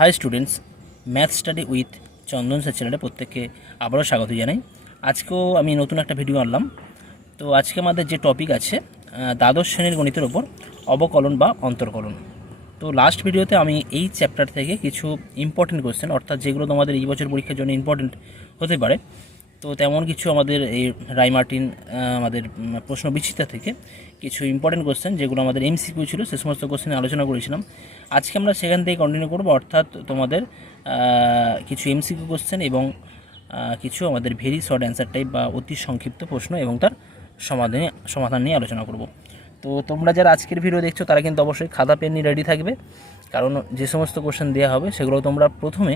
High students, math study with Chandan sir চ্যানেলে প্রত্যেককে আবারও স্বাগত জানাই। আজকেও আমি নতুন একটা ভিডিও আনলাম। তো আজকে আমাদের যে টপিক আছে দ্বাদশ শ্রেণীর গণিতের ওপর অবকলন বা অন্তর্কলন। তো লাস্ট ভিডিওতে আমি এই চ্যাপ্টার থেকে কিছু ইম্পর্টেন্ট কোয়েশ্চেন, অর্থাৎ যেগুলো তোমাদের এই বছর পরীক্ষার জন্য ইম্পর্টেন্ট হতে পারে, তো তেমন কিছু আমাদের এই রায়মার্টিন আমাদের প্রশ্ন বিচিত্রা থেকে কিছু ইম্পর্টেন্ট কোয়েশ্চেন যেগুলো আমাদের এমসিকিউ ছিল, সে সমস্ত কোয়েশ্চেন আলোচনা করেছিলাম। আজকে আমরা সেখান থেকে কন্টিনিউ করব, অর্থাৎ তোমাদের কিছু এমসিকিউ কোয়েশ্চেন এবং কিছু আমাদের ভেরি শর্ট অ্যান্সার টাইপ বা অতি সংক্ষিপ্ত প্রশ্ন এবং তার সমাধান নিয়ে আলোচনা করব। তো তোমরা যারা আজকের ভিডিও দেখছো তারা কিন্তু অবশ্যই খাতা পেন নিয়ে রেডি থাকবে, কারণ যে সমস্ত কোশ্চেন দেওয়া হবে সেগুলো তোমরা প্রথমে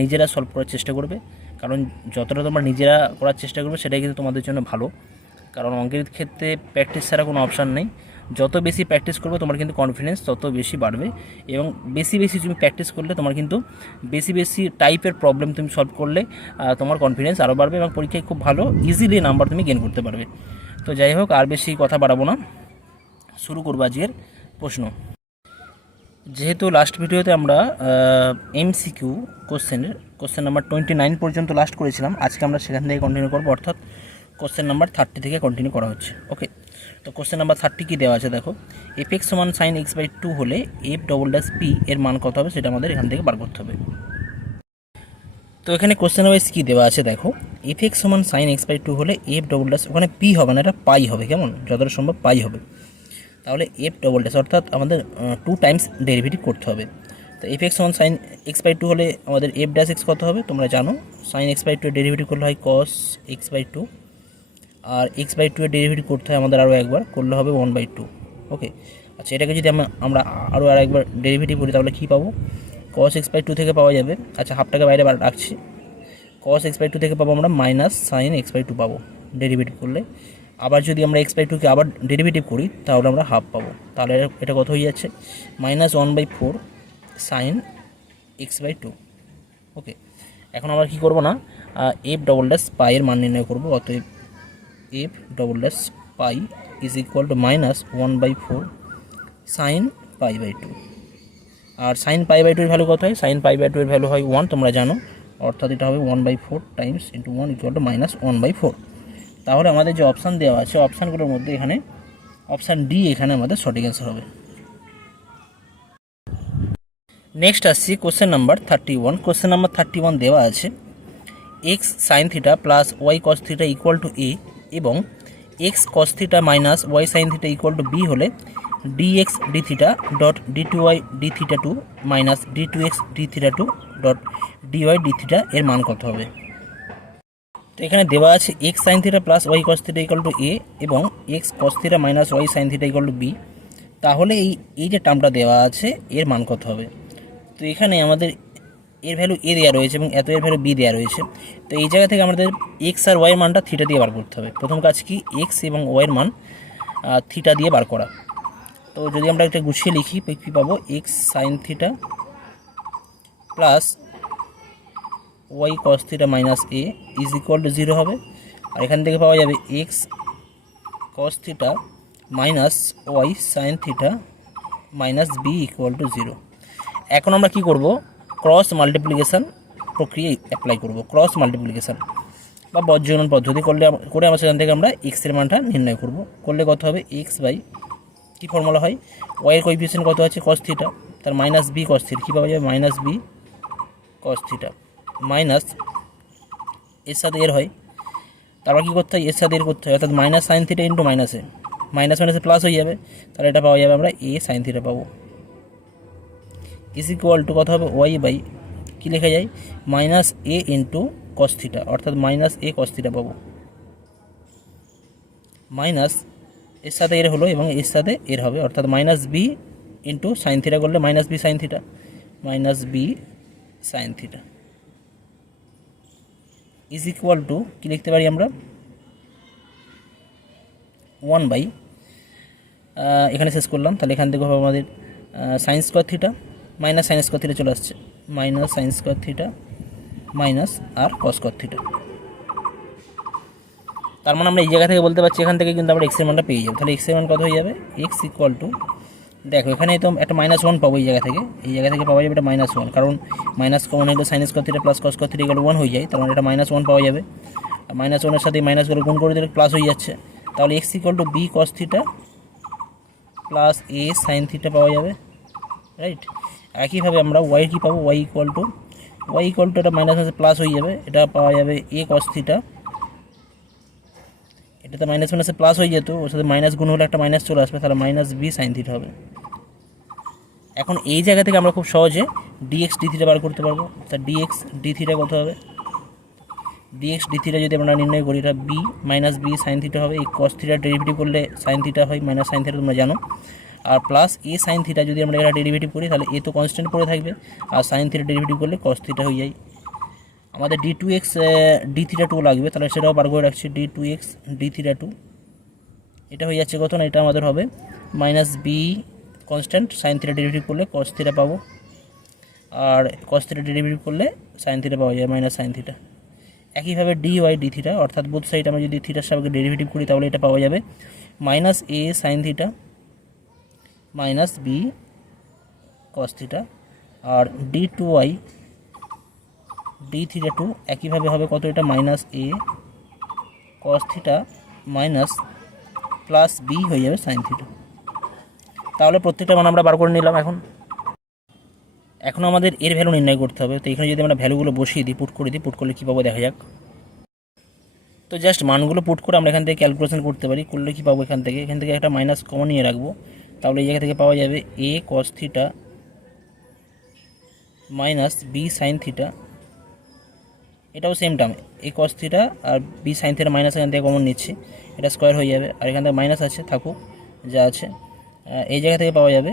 নিজেরা সলভ করার চেষ্টা করবে, কারণ যতটা তোমরা নিজেরা করার চেষ্টা করবে সেটাই কিন্তু তোমাদের জন্য ভালো। কারণ অঙ্কের ক্ষেত্রে প্র্যাকটিস ছাড়া কোনো অপশান নেই। যত বেশি প্র্যাকটিস করবে তোমার কিন্তু কনফিডেন্স তত বেশি বাড়বে, এবং বেশি বেশি তুমি প্র্যাকটিস করলে তোমার কিন্তু বেশি বেশি টাইপের প্রবলেম তুমি সলভ করলে তোমার কনফিডেন্স আরও বাড়বে এবং পরীক্ষায় খুব ভালো ইজিলি নাম্বার তুমি গেইন করতে পারবে। তো যাই হোক, আর বেশি কথা বাড়াবো না, শুরু করবো আজকের প্রশ্ন। যেহেতু লাস্ট ভিডিওতে আমরা এমসিকিউ কোশ্চেন নাম্বার 29 পর্যন্ত লাস্ট করেছিলাম, আজকে আমরা সেখান থেকে কন্টিনিউ করবো, অর্থাৎ কোশ্চেন নাম্বার 30 থেকে কন্টিনিউ করা হচ্ছে। ওকে, তো কোশ্চেন নাম্বার 30 কী দেওয়া আছে দেখো। এফ এক্স সমান সাইন এক্স বাই 2 হলে এফ ডবল ড্যাশ পি এর মান কত হবে সেটা আমাদের এখান থেকে বার করতে হবে। তো এখানে কোশ্চেন ওয়াইজ কী দেওয়া আছে দেখো, এফ এক্স সমান সাইন এক্স বাই 2 হলে এফ ডবল ড্যাশ, ওখানে পি হবে না, এটা পাই হবে, কেমন যতটা সম্ভব পাই হবে। তাহলে এফ ডবল ড্যাশ অর্থাৎ আমাদের 2 টাইমস ডেরিভেটিভ করতে হবে। তো এফ এক্স সমান সাইন এক্স বাই 2 হলে আমাদের এফ ড্যাশ এক্স কত হবে তোমরা জানো, সাইন এক্স বাই 2 এর ডেরিভেটিভ করলে হয় কস এক্স বাই 2, আর এক্স বাই 2 এর ডেরিভেটিভ করতে হয় আমাদের আরও একবার, করলে হবে 1/2। ওকে, আচ্ছা এটাকে যদি আমরা আরও একবার ডেরিভেটিভ করি তাহলে কী পাবো, কস এক্স বাই 2 থেকে পাওয়া যাবে, আচ্ছা হাফটাকে বাইরে রাখছি, কস এক্স বাই 2 থেকে পাবো আমরা মাইনাস সাইন এক্স বাই 2 পাবো ডেরিভেটিভ করলে। আবার যদি আমরা এক্স বাই 2কে আবার ডেরিভেটিভ করি তাহলে আমরা হাফ পাবো, তাহলে এটা কত হয়ে যাচ্ছে -1/4 সাইন এক্স বাই 2। ওকে, এখন আমরা কী করবো না, এফ ডবল ড্যাশ পাইয়ের মান নির্ণয় করবো। অতএব F double dash pi is equal to -1/4 sine pi by 2। আর সাইন পাই বাই 2 এর ভ্যালু কত হয়, সাইন পাই বাই 2 এর ভ্যালু হয় 1, তোমরা জানো, অর্থাৎ এটা হবে 1/4 টাইমস ইন্টু 1 ইকুয়াল টু -1/4। তাহলে আমাদের যে অপশান দেওয়া আছে অপশানগুলোর মধ্যে এখানে অপশান ডি এখানে আমাদের সঠিক অ্যান্সার হবে। নেক্সট আসছি কোশ্চেন নাম্বার 31। কোশ্চেন নাম্বার 31 দেওয়া আছে x sine theta plus Y cos theta equal to a এবং x cos theta minus Y sine theta equal to b হলে d x D theta dot d two y D theta two minus d two x D theta two dot d Y D theta এর মান কত হবে। তো এখানে দেওয়া আছে x sine theta plus Y cos theta equal to a এবং x cos theta minus Y sine theta equal to B. তাহলে এই যে টার্মটা দেওয়া আছে এর মান কত হবে। তো এখানে আমাদের এর ভ্যালু এ দেওয়া রয়েছে এবং এত এর ভ্যালু বি দেওয়া রয়েছে। তো এই জায়গা থেকে আমাদের এক্স আর ওয়াইয়ের মানটা থিটা দিয়ে বার করতে হবে। প্রথম কাজ কি, এক্স এবং ওয়াইয়ের মান থিটা দিয়ে বার করা। তো যদি আমরা একটা গুছিয়ে লিখি কী পাবো, X sine theta plus Y cos theta minus A is equal to 0 হবে। আর এখান থেকে পাওয়া যাবে X cos theta minus Y sine theta minus B equal to 0। এখন আমরা কি করব, ক্রস মাল্টিপ্লিকেশান প্রক্রিয়া অ্যাপ্লাই করব। ক্রস মাল্টিপ্লিকেশান বা বজ্রগুণন পদ্ধতি করে আমরা সেখান থেকে আমরা এক্সের মানটা নির্ণয় করব। করলে কত হবে, এক্স বাই কী ফর্মুলা হয়, ওয়াইয়ের কোএফিসিয়েন্ট কত আছে কস থিটা, তার মাইনাস বি কস থিটা, কী পাওয়া যাবে minus B cos theta minus এর সাথে এর হয়, তারপর কী করতে হয়, এর সাথে এর করতে হয়, অর্থাৎ মাইনাস সাইন থিটা ইন্টু মাইনাসে, মাইনাস মাইনাসে প্লাস হয়ে যাবে, তাহলে এটা পাওয়া যাবে আমরা এ সাইন থিটা পাবো ইজ ইকুয়াল টু কত হবে, ওয়াই বাই কী লেখা যায় মাইনাস এ ইন্টু কস থিটা, অর্থাৎ মাইনাস এ কস থিটা পাবো, মাইনাস এর সাথে এর হলো এবং এর সাথে এর হবে, অর্থাৎ minus b into sine theta করলে minus B sine theta, minus B sine theta is equal to কী লিখতে পারি আমরা 1 বাই, এখানে শেষ করলাম, তাহলে এখান থেকে হবে আমাদের sine square theta minus sine square theta চলে আসছে, minus sine square theta minus আর কস স্কোয়ার থিটা। তার মানে আমরা এই জায়গা থেকে বলতে পারছি এখান থেকে কিন্তু আমরা এক্সের মানটা পেয়ে যাবো। তাহলে এক্সের মান কত হয়ে যাবে, এক্স ইকুয়াল টু দেখো এখানে তো একটা -1 পাবো, এই জায়গা থেকে পাওয়া যাবে এটা -1, কারণ মাইনাস কমন হলে sign square theta plus cos square theta equal 1 হয়ে যায়, তার মানে এটা -1 পাওয়া যাবে। আর -1 সাথে মাইনাস করে গুণ করে দিলে প্লাস হয়ে যাচ্ছে, তাহলে x equal to B cos theta plus A sine theta পাওয়া যাবে, রাইট। একইভাবে আমরা ওয়াই কি পাবো, ওয়াই ইকুয়াল টু এটা মাইনাস আছে প্লাস হয়ে যাবে, এটা পাওয়া যাবে এ কস থিটা, এটাতে মাইনাসে প্লাস হয়ে যেত, ওর সাথে মাইনাস গুণ হলে একটা মাইনাস চলে আসবে, তাহলে মাইনাস বি সাইন থিটা হবে। এখন এই জায়গা থেকে আমরা খুব সহজে ডিএক্স ডি থিটা বার করতে পারবো। তা ডিএক্স ডি থিটা কত হবে, ডিএক্স ডি থিটা যদি আমরা নির্ণয় করি, এটা B minus B sine theta হবে। এই কস থিটার ডেরিভেটিভ করলে সাইন থিটা হয়, মাইনাস সাইন থিটা তোমরা জানো। আর প্লাস এ সাইন থিটা যদি আমরা এটা ডেরিভেটিভ করি, তাহলে এ তো কনস্ট্যান্ট পড়ে থাকবে, আর সাইন থিটা ডেরিভেটিভ করলে কস থিটা হয়ে যায়। আমাদের D two x D theta two লাগবে, তাহলে সেটাও বার করে রাখছি, D two x D theta two, এটা হয়ে যাচ্ছে কত না, এটা আমাদের হবে minus B constant, sine theta derivative করলে কস থিটা পাবো, আর কস থিটা ডেরিভেটিভ করলে সাইন থিটা পাওয়া যায় মাইনাস সাইন থিটা। একইভাবে ডি ওয়াই ডি থিটা, অর্থাৎ বোথ সাইড আমরা যদি থিটার সাপেক্ষে ডেরিভেটিভ করি, তাহলে এটা পাওয়া যাবে minus a sine theta minus B cos theta. আর d two y D theta two একইভাবে হবে কত, এটা minus a cos theta minus plus b হয়ে যাবে সাইন থিটা। তাহলে প্রত্যেকটা মান আমরা বার করে নিলাম। এখন আমাদের এর ভ্যালু নির্ণয় করতে হবে। তো এখানে যদি আমরা ভ্যালুগুলো বসিয়ে দিই, পুট করলে কী পাবো দেখা যাক। তো জাস্ট মানগুলো পুট করে আমরা এখান থেকে ক্যালকুলেশন করতে পারি, করলে কী পাবো, এখান থেকে একটা মাইনাস কমন নিয়ে রাখবো, তাহলে এই জায়গা থেকে পাওয়া যাবে a cos theta minus B sine theta, এটাও same term, a cos theta আর বি সাইন থিটা মাইনাস এখান থেকে কমন নিচ্ছি, এটা স্কোয়ার হয়ে যাবে, আর এখান থেকে মাইনাস আছে থাকুক যা আছে, এই জায়গা থেকে পাওয়া যাবে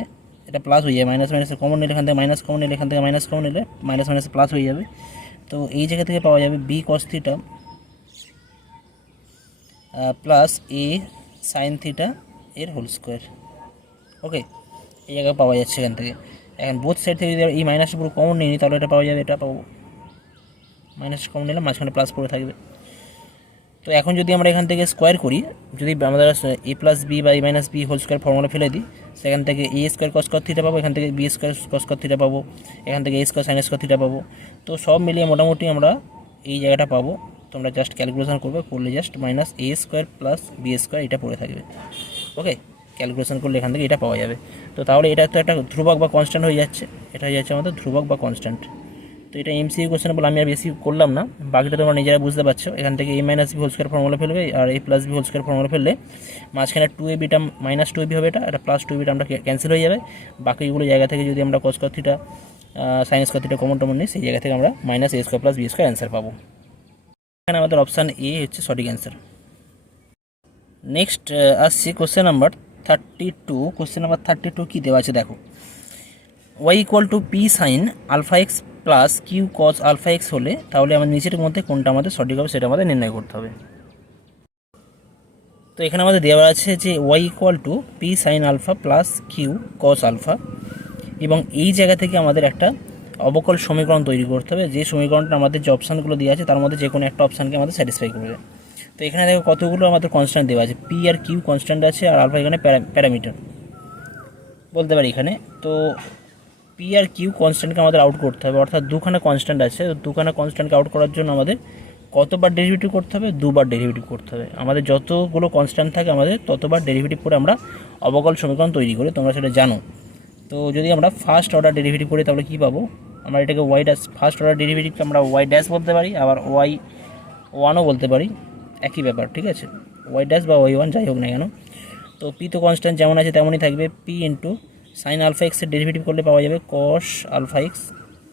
এটা প্লাস হয়ে যাবে, মাইনাস কমন নিলে এখান থেকে মাইনাস কমন নিলে এখান থেকে মাইনাস কমন নিলে মাইনাস প্লাস হয়ে যাবে। তো এই জায়গা থেকে পাওয়া যাবে B cos theta plus A sine theta এর হোল স্কোয়ার। ওকে, এই জায়গায় পাওয়া যাচ্ছে এখান থেকে। এখন বোথ সাইড থেকে যদি এই মাইনাসটা পুরো কমন নিই, তাহলে এটা পাওয়া যাবে, এটা পাবো মাইনাস কমন নিলে মাঝখানে প্লাস পড়ে থাকবে। তো এখন যদি আমরা এখান থেকে স্কোয়ার করি, যদি আমাদের এ প্লাস বি বা a minus b whole square formula ফেলে দিই, সেখান থেকে a square cos square theta পাবো, এখান থেকে b square cos square theta পাবো, এখান থেকে a square sine square theta পাবো। তো সব মিলিয়ে মোটামুটি আমরা এই জায়গাটা পাবো। তোমরা জাস্ট ক্যালকুলেশন করলে just minus a square plus b square এটা পড়ে থাকবে। ওকে, ক্যালকুলেশন করলে এখান থেকে এটা পাওয়া যাবে। তো তাহলে এটা তো একটা ধ্রুবক বা কনস্ট্যান্ট হয়ে যাচ্ছে, এটা হয়ে যাচ্ছে আমাদের ধ্রুবক বা কনস্ট্যান্ট। তো এটা এমসিকিউ কোশ্চেন বলে আমি আর বেশি করলাম না, বাকিটা তোমরা নিজেরা বুঝতে পারছো। এখান থেকে a minus b whole square formula ফেলবে, আর a plus b whole square formula ফেললে মাঝখানে 2ab মাইনাস 2ab হবে, এটা প্লাস 2ab আমরা ক্যান্সেল হয়ে যাবে। বাকিগুলো জায়গা থেকে যদি আমরা cos square theta sine square theta common নিই, সেই জায়গা থেকে আমরা minus a square plus b square answer পাবো। এখানে আমাদের অপশান এ হচ্ছে সঠিক অ্যান্সার। নেক্সট আসছি কোশ্চেন নাম্বার 32। কোশ্চেন নাম্বার 32 কী দেওয়া আছে দেখো, y equal to P sine alpha x plus Q cos alpha x হলে তাহলে আমাদের নিচের মধ্যে কোনটা আমাদের সঠিক হবে সেটা আমাদের নির্ণয় করতে হবে। তো এখানে আমাদের দেওয়া আছে যে Y equal to P sine alpha plus Q cos alpha, এবং এই জায়গা থেকে আমাদের একটা অবকল সমীকরণ তৈরি করতে হবে, যে সমীকরণটা আমাদের যে অপশানগুলো দেওয়া আছে তার মধ্যে যে কোনো একটা অপশানকে আমাদের স্যাটিসফাই করবে। তো এখানে দেখো কতগুলো আমাদের কনস্ট্যান্ট দেওয়া আছে, পি আর কিউ কনস্ট্যান্ট আছে, আর আলফা এখানে প্যারামিটার বলতে পারি এখানে। তো পি আর কিউ কনস্ট্যান্টকে আমাদের আউট করতে হবে, অর্থাৎ দুখানা কনস্ট্যান্ট আছে, দুখানা কনস্ট্যান্টকে আউট করার জন্য আমাদের কতবার ডেরিভেটিভ করতে হবে, দুবার ডেরিভেটিভ করতে হবে। আমাদের যতগুলো কনস্ট্যান্ট থাকে আমাদের ততবার ডেরিভেটিভ করে আমরা অবকল সমীকরণ তৈরি করি, তোমরা সেটা জানো। তো যদি আমরা ফার্স্ট অর্ডার ডেরিভেটিভ করি তাহলে কী পাবো, আমরা এটাকে ওয়াই ড্যাশ, ফার্স্ট অর্ডার ডেরিভেটিভকে আমরা ওয়াই ড্যাশ বলতে পারি, আবার ওয়াই ওয়ানও বলতে পারি, একই ব্যাপার, ঠিক আছে, ওয়াই ড্যাশ বা ওয়াই ওয়ান যাই হোক না কেন। তো পি তো কনস্ট্যান্ট যেমন আছে তেমনই থাকবে, পি ইন্টু সাইন আলফা এক্সের ডেরিভেটিভ করলে পাওয়া যাবে কস আলফা এক্স,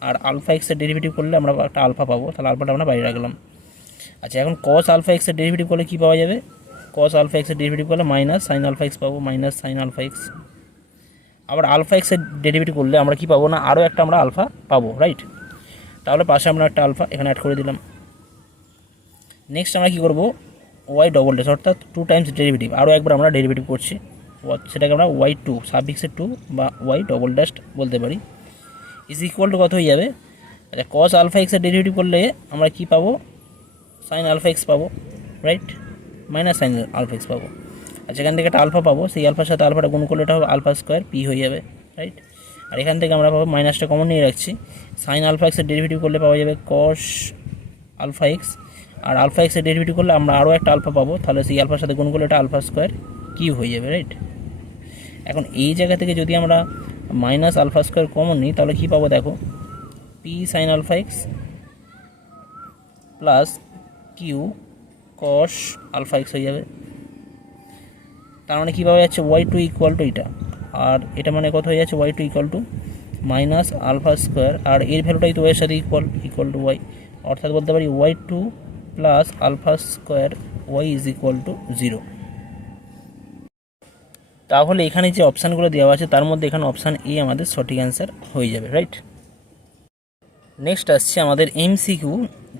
আর আলফা এক্সের ডেরিভেটিভ করলে আমরা একটা আলফা পাবো, তাহলে আলফাটা আমরা বাইরে রাখলাম। আচ্ছা, এখন কস আলফা এক্সের ডেরিভেটিভ করলে কী পাওয়া যাবে, কস আলফা এক্সের ডেরিভেটিভ করলে মাইনাস সাইন আলফা এক্স পাবো, মাইনাস সাইন আলফা এক্স। আবার আলফা এক্সের ডেরিভেটিভ করলে আমরা কী পাবো না, আরও একটা আমরা আলফা পাবো, রাইট। তাহলে পাশে আমরা একটা আলফা এখানে অ্যাড করে দিলাম। নেক্সট আমরা কী করবো, ওয়াই ডবল ড্যাশ, অর্থাৎ 2 টাইমস ডেরিভেটিভ, আরও একবার আমরা ডেরিভেটিভ করছি, সেটাকে আমরা ওয়াই টু সাবফিক্সের 2 বা ওয়াই ডবল ড্যাশ বলতে পারি, ইজ ইকুয়াল টু কত হয়ে যাবে। আচ্ছা, কস আলফা এক্সের ডেরিভেটিভ করলে আমরা কী পাবো, সাইন আলফা এক্স পাবো, right, minus sine alpha X পাবো। আর যেখান থেকে একটা আলফা পাবো সেই আলফার সাথে আলফাটা গুণ করলে এটা হবে আলফা স্কোয়ার পি হয়ে যাবে, রাইট। আর এখান থেকে আমরা পাবো মাইনাসটা কমন নিয়ে রাখছি, সাইন আলফা এক্সের ডেরিভেটিভ করলে পাওয়া যাবে কস আলফা এক্স, আর আলফা এক্সের ডেরিভেটিভ করলে আমরা আরও একটা আলফা পাবো, তাহলে সেই আলফার সাথে গুণ করলে এটা আলফা স্কোয়ার কিউ হয়ে যাবে, রাইট। এখন এই জায়গা থেকে যদি আমরা মাইনাস আলফা স্কোয়ার কমন নিই তাহলে কী পাবো দেখো, P sine alpha x plus Q cos alpha X হয়ে যাবে। তার মানে কী পাওয়া যাচ্ছে ওয়াই টু ইকুয়াল টু এটা, আর এটা মানে কত হয়ে যাচ্ছে y two equal to minus alpha square, আর এর ভ্যালুটাই তো ওয়ের সাথে ইকুয়াল টু ওয়াই, অর্থাৎ বলতে পারি Y two plus alpha square Y is equal to 0। তাহলে এখানে যে অপশানগুলো দেওয়া আছে তার মধ্যে এখানে অপশান এ আমাদের সঠিক অ্যান্সার হয়ে যাবে, রাইট। নেক্সট আসছে আমাদের এমসিকিউ,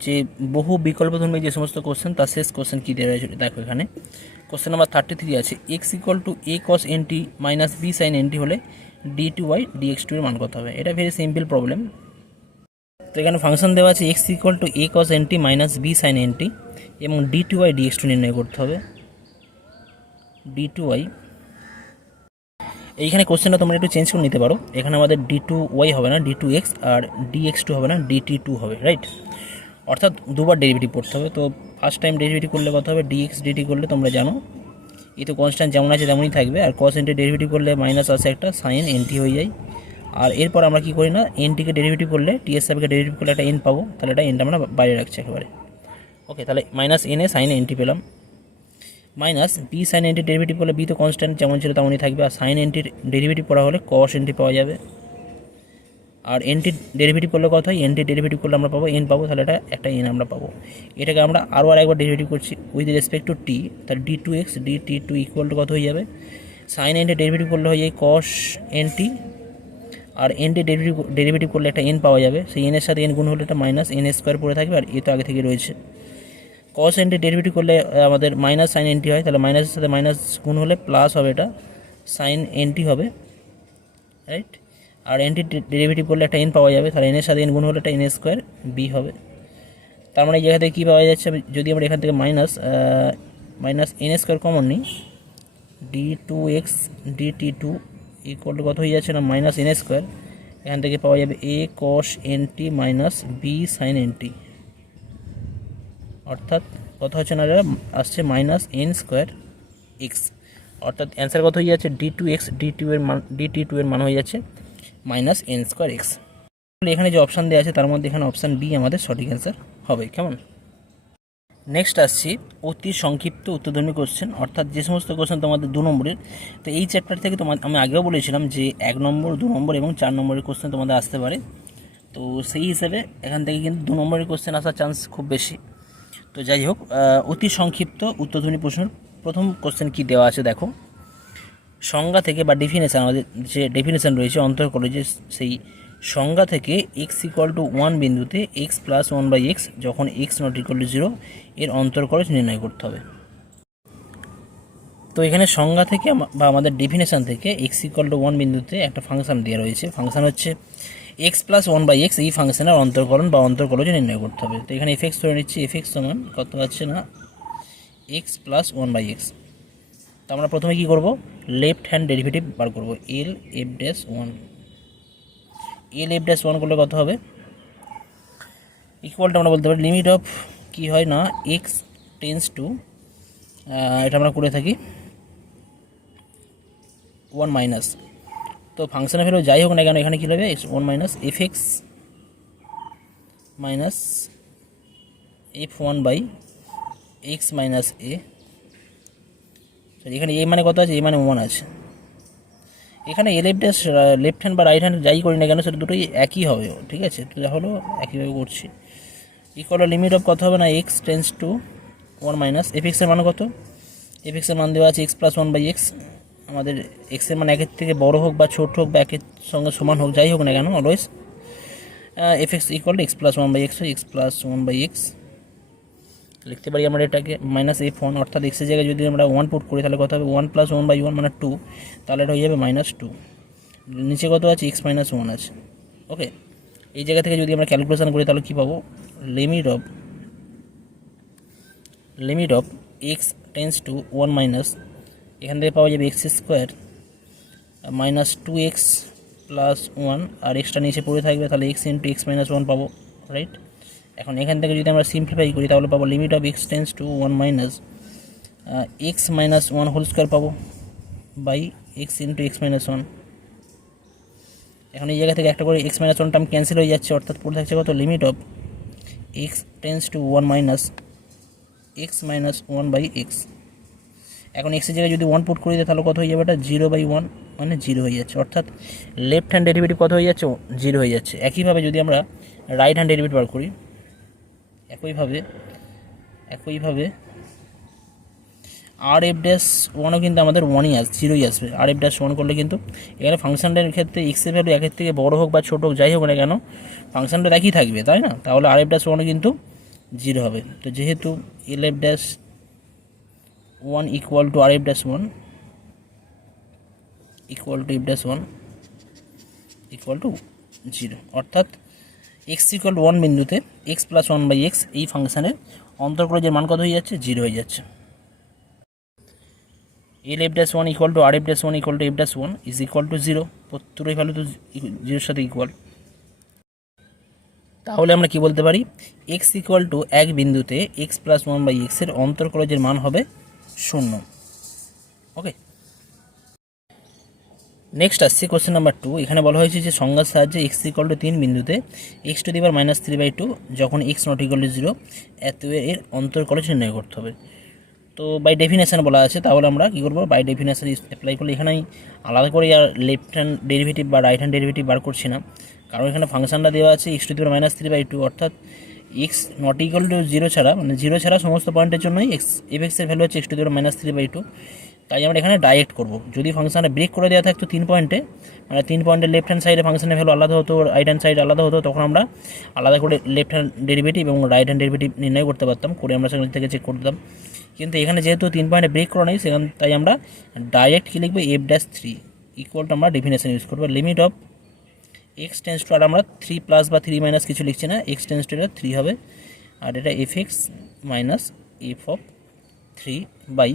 যে বহু বিকল্পধর্মী যে সমস্ত কোশ্চেন তার শেষ কোশ্চেন কী দেওয়া হয়েছে দেখো। এখানে কোশ্চেন নাম্বার 33 আছে, x equal to a cos n t minus B sine n t হলে d two y d x two এর মান কত হবে। এটা ভেরি সিম্পল প্রবলেম। তো এখানে ফাংশন দেওয়া আছে x equal to a cos n t minus B sine n t এবং d two y d x two নির্ণয় করতে হবে। ডি টু ওয়াই, এইখানে কোশ্চেনটা তোমরা একটু চেঞ্জ করে নিতে পারো, এখানে আমাদের ডি টু ওয়াই হবে না, ডি টু এক্স, আর ডিএক্স টু হবে না, ডিটি টু হবে, রাইট। অর্থাৎ দুবার ডেরিভেটিভ করতে হবে। তো ফার্স্ট টাইম ডেরিভেটিভ করলে কত হবে, ডিএক্স ডিটি করলে তোমরা জানো এ তো কনস্ট্যান্ট যেমন আছে তেমনই থাকবে, আর কস এনটি ডেরিভেটিভ করলে মাইনাস আসে একটা সাইন এনটি হয়ে যায়। আর এরপর আমরা কী করি না, এনটিকে ডেরিভেটিভ করলে টি এর সাপেক্ষে ডেরিভেটিভ করলে একটা এন পাবো, তাহলে এটা এনটা আমরা বাইরে রাখছি একেবারে। ওকে, তাহলে মাইনাস এনে সাইন এনটি পেলাম, মাইনাস বি সাইন এনটির ডেরিভেটিভ করলে বি তো কনস্ট্যান্ট যেমন ছিল তেমনই থাকবে, আর সাইন এনটির ডেরিভেটিভ করা হলে কস এনটি পাওয়া যাবে। আর এনটির ডেরিভেটিভ করলে কত হয়, এনটির ডেরিভেটিভ করলে আমরা পাবো এন পাবো, তাহলে এটা একটা এন আমরা পাবো। এটাকে আমরা আরও একবার ডেরিভেটিভ করছি উইথ রেসপেক্ট টু টি, তাহলে D two x D T two equal to কত হয়ে যাবে, সাইন এনটির ডেরিভেটিভ করলে হয়ে যায় কস এনটি, আর এনটির ডেরিভেটিভ করলে একটা এন পাওয়া যাবে, সেই এনের সাথে এন গুণ হলে এটা মাইনাস এন স্কোয়ার পড়ে থাকবে, আর এ তো আগে থেকে রয়েছে। কস এনটি ডেরিভেটিভ করলে আমাদের মাইনাস সাইন এনটি হয়, তাহলে মাইনাসের সাথে মাইনাস গুণ হলে প্লাস হবে, এটা সাইন এনটি হবে, রাইট। আর এনটির ডেরিভেটিভ করলে একটা এন পাওয়া যাবে, তাহলে এনের সাথে এন গুণ হলে একটা এন স্কোয়ার বি হবে। তার মানে এই জায়গা থেকে কী পাওয়া যাচ্ছে, যদি আমরা এখান থেকে মাইনাস এন স্কোয়ার কমন নিই, D two x D T two equal to কত হয়ে যাচ্ছে না মাইনাস এন স্কোয়ার, এখান থেকে পাওয়া যাবে a cos n t minus B sine n t, অর্থাৎ কত হচ্ছে না আসছে মাইনাস এন স্কোয়ার এক্স, অর্থাৎ অ্যান্সার কত হয়ে যাচ্ছে d two x D T two এর মান হয়ে যাচ্ছে মাইনাস এন স্কোয়ার এক্স। এখানে যে অপশান দেওয়া আছে তার মধ্যে এখানে অপশান বি আমাদের সঠিক অ্যান্সার হবে, কেমন। নেক্সট আসছি অতি সংক্ষিপ্ত উত্তরধর্মী কোশ্চেন, অর্থাৎ যে সমস্ত কোশ্চেন তোমাদের 2 নম্বরের। তো এই চ্যাপ্টার থেকে আমি আগেও বলেছিলাম যে 1 নম্বর 2 নম্বর এবং 4 নম্বরের কোশ্চেন তোমাদের আসতে পারে। তো সেই হিসেবে এখান থেকে কিন্তু 2 নম্বরের কোশ্চেন আসার চান্স খুব বেশি। তো যাই হোক, অতি সংক্ষিপ্ত উত্তরধ্বনি প্রশ্নের প্রথম কোশ্চেন কি দেওয়া আছে দেখো, সংজ্ঞা থেকে বা ডেফিনেশান, আমাদের যে ডেফিনেশান রয়েছে অন্তর কলেজে, সেই সংজ্ঞা থেকে এক্স ইকুয়াল টু 1 বিন্দুতে এক্স প্লাস 1/x যখন এক্স নট ইকুয়াল টু 0 এর অন্তর্কলজ নির্ণয় করতে হবে। তো এখানে সংজ্ঞা থেকে বা আমাদের ডেফিনেশান থেকে এক্স ইকুয়াল টু 1 বিন্দুতে একটা ফাংশন দেওয়া রয়েছে, ফাংশন হচ্ছে এক্স প্লাস 1/x, এই ফাংশনের অন্তর্কলন বা অন্তর্কলজ নির্ণয় করতে হবে। তো এখানে এফএক্স ধরে নিচ্ছি, এফএক্স সমান কত আছে না এক্স প্লাস 1/x। তো আমরা প্রথমে কী করব, লেফট হ্যান্ড ডেরিভেটিভ বার করব, এল এফ ড্যাশ 1, এল এফ ড্যাশ 1 করলে কত হবে, ইকুয়ালটা আমরা বলতে পারি লিমিট অফ কী হয় না এক্স টেন্স টু, এটা আমরা করে থাকি 1 মাইনাস, তো ফাংশনে ফেলেও যাই হোক না কেন এখানে কী হবে 1 minus f x minus f1/x minus a, এখানে এ মানে কত আছে, এ মানে 1 আছে। এখানে এল এফ ড্যাশ লেফট হ্যান্ড বা রাইট হ্যান্ড যাই করি না কেন সেটা দুটোই একই হবে, ঠিক আছে। তো যা হলো একইভাবে করছি, ইকুয়াল লিমিট অফ কত হবে না x tends to 1 minus F এক্সের মান কত, এফ এক্সের মান দেওয়া আছে এক্স প্লাস 1/x, আমাদের এক্সের মান একের থেকে বড় হোক বা ছোট হোক বা একের সঙ্গে সমান হোক যাই হোক না কেন always F x equal two x plus 1/x, x plus 1/x লিখতে পারি আমরা এটাকে মাইনাস f1, অর্থাৎ এক্সের জায়গায় যদি আমরা 1 পুট করি তাহলে কত হবে 1 প্লাস 1/1 মানে 2, তাহলে এটা হয়ে যাবে -2, নিচে কত আছে x মাইনাস 1 আছে। ওকে, এই জায়গা থেকে যদি আমরা ক্যালকুলেশন করি তাহলে কী পাবো, limit of x tense to 1 minus এখান থেকে পাওয়া যাবে x square minus 2x plus 1, আর এক্সট্রা নিচে পড়ে থাকবে, তাহলে এক্স ইন্টু এক্স মাইনাস 1 পাবো, রাইট। এখন এখান থেকে যদি আমরা সিম্পলিফাই করি তাহলে পাবো limit of x tends to 1 minus x minus 1 whole square পাবো by x into x minus 1। এখন এই জায়গা থেকে একটা করে এক্স মাইনাস 1 টার্ম ক্যান্সেল হয়ে যাচ্ছে, অর্থাৎ পড়ে থাকছে কত, limit of x tends to 1 minus x minus 1 by X. এখন এক্সের জায়গায় যদি 1 পুট করে দিই তাহলে কত হয়ে যাবে, এটা 0/1 মানে 0 হয়ে যাচ্ছে, অর্থাৎ লেফট হ্যান্ড ডেরিভেটিভ কত হয়ে যাচ্ছে, 0 হয়ে যাচ্ছে। একইভাবে যদি আমরা রাইট হ্যান্ড ডেরিভেটিভ বার করি, একইভাবে আর এফ ড্যাশ 1ও কিন্তু আমাদের 1ই আসবে, 0ই আসবে। আর এফ ড্যাশ 1 করলে কিন্তু এখানে ফাংশনটার ক্ষেত্রে এক্সের ভ্যালু একের থেকে বড় হোক বা ছোট হোক, যাই হোক না কেন ফাংশনটা একই থাকবে, তাই না? তাহলে আর এফ ড্যাশ 1ও কিন্তু 0 হবে। তো যেহেতু L F dash 1 equal to R F dash 1 equal to F dash 1 equal to 0, অর্থাৎ এক্স ইকুয়াল টু 1 বিন্দুতে এক্স প্লাস 1 বাই এক্স এই ফাংশনের অন্তর্কলজের মান কত হয়ে যাচ্ছে, 0 হয়ে যাচ্ছে। L F dash 1 equal to R F dash 1 equal to F dash 1 is equal to 0, প্রত্যেকটাই ভ্যালু তো 0-এর সাথে ইকুয়াল। তাহলে আমরা কি বলতে পারি, এক্স ইকুয়াল টু 1 বিন্দুতে এক্স প্লাস 1 বাই এক্সের অন্তর্কলজের মান হবে 0। ওকে, নেক্সট আসছে কোশ্চেন নাম্বার 2। এখানে বলা হয়েছে যে সংজ্ঞার সাহায্যে এক্স ইকুয়াল টু 3 বিন্দুতে x to the power minus 3/2 যখন এক্স নট ইকুয়াল টু 0 এত এর অন্তর্কলজ নির্ণয় করতে হবে। তো বাই ডেফিনেশান বলা আছে, তাহলে আমরা কী করবো, বাই ডেফিনেশান অ্যাপ্লাই করলে এখানে আমি আলাদা করে আর লেফট হ্যান্ড ডেরিভেটিভ বা রাইট হ্যান্ড ডেরিভেটিভ বার করছি না, কারণ এখানে ফাংশনটা দেওয়া আছে x to the power minus 3/2, অর্থাৎ এক্স নট ইকুয়াল টু 0 ছাড়া, মানে 0 ছাড়া সমস্ত পয়েন্টের জন্যই এফ এক্সের ভ্যালু হচ্ছে x to the power minus 3/2। তাই আমরা এখানে ডাইরেক্ট করব। যদি ফাংশনে ব্রেক করে দেওয়া থাকতো 3 পয়েন্টে, মানে 3 পয়েন্টের লেফট হ্যান্ড সাইডে ফাংশনের ভ্যালু আলাদা হতো, রাইট হ্যান্ড সাইড আলাদা হতো, তখন আমরা আলাদা করে লেফট হ্যান্ড ডেরিভেটিভ এবং রাইট হ্যান্ড ডেরিভেটিভ নির্ণয় করতে পারতাম, করে আমরা সেখান থেকে চেক করতাম। কিন্তু এখানে যেহেতু 3 পয়েন্টে ব্রেক করা নেই, সেখান তাই আমরা ডাইরেক্ট কী লিখবো, এফ ড্যাশ 3 ইকুয়াল টু আমরা ডেফিনেশন ইউজ করবো limit of x tends to, আর আমরা 3 প্লাস বা 3 মাইনাস কিছু লিখছি না, এক্স টেন্স টু এটা 3 হবে, আর এটা F x minus F of 3 by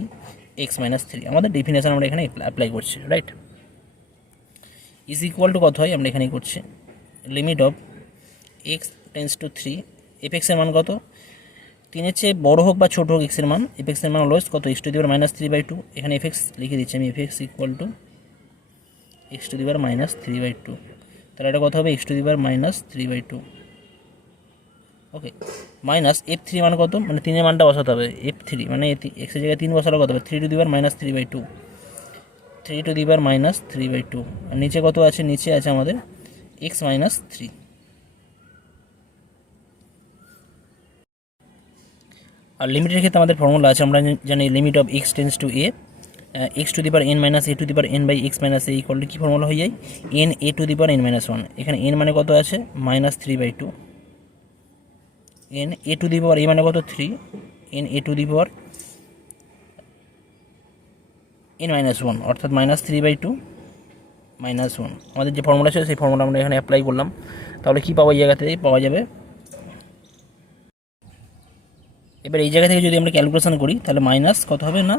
x minus 3 আমাদের ডেফিনেশন আমরা এখানে অ্যাপ্লাই করছি, রাইট। ইজ ইকুয়াল টু কত হয় আমরা এখানেই করছি, limit of x tends two 3, F এক্সের মান কত, 3-এর চেয়ে বড় হোক বা ছোটো হোক এক্সের মান, এফ এক্সের মান লোয়েস্ট কত, x to the power minus 3/2, এখানে এফ এক্স লিখে দিচ্ছি আমি, F x equal two x to the power minus 3/2, তাহলে এটা কত হবে, x to the power minus 3/2। Okay, minus F 3 মান কত, মানে 3-এর মানটা বসাতে হবে, এফ 3 মানে এক্সের জায়গায় 3 বসালে কত হবে, 3 two the power minus 3/2, 3 two the power minus 3/2, আর নিচে কত আছে, নিচে আছে আমাদের এক্স মাইনাস 3। আর লিমিটের ক্ষেত্রে আমাদের ফর্মুলা আছে, আমরা জানি limit of x tends to a x to the power n minus a to the power n by x minus a equal to কী ফর্মুলা হয়ে যায়, n a to the power n minus 1, এখানে n মানে কত আছে, minus 3/2, n a to the power a মানে কত 3, n a to the power n minus 1, অর্থাৎ মাইনাস 3/2 মাইনাস 1। আমাদের যে ফর্মুলা ছিল সেই ফর্মুলা আমরা এখানে অ্যাপ্লাই করলাম, তাহলে কী পাওয়া, এই জায়গা থেকে পাওয়া যাবে। এবার এই জায়গা থেকে যদি আমরা ক্যালকুলেশন করি তাহলে মাইনাস কত হবে না,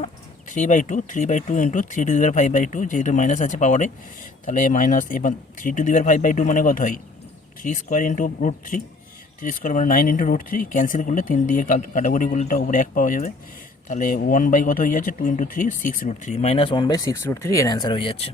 3/2 ইন্টু 3 টু দি পাওয়ার 5/2, যেহেতু মাইনাস আছে পাওয়ারে তাহলে মাইনাস, এবার 3 টু দি পাওয়ার 5/2 মানে কত হয়, 3 স্কোয়ার ইন্টু √3, 3 স্কোয়ার মানে 9 ইন্টু √3, ক্যান্সেল করলে 3 দিয়ে কাটাকুটি করলে উপরে 1 পাওয়া যাবে, তাহলে 1 বাই কত হয়ে যাচ্ছে, 2 ইন্টু 3 6√3, মাইনাস 1/6√3 এর অ্যান্সার হয়ে যাচ্ছে।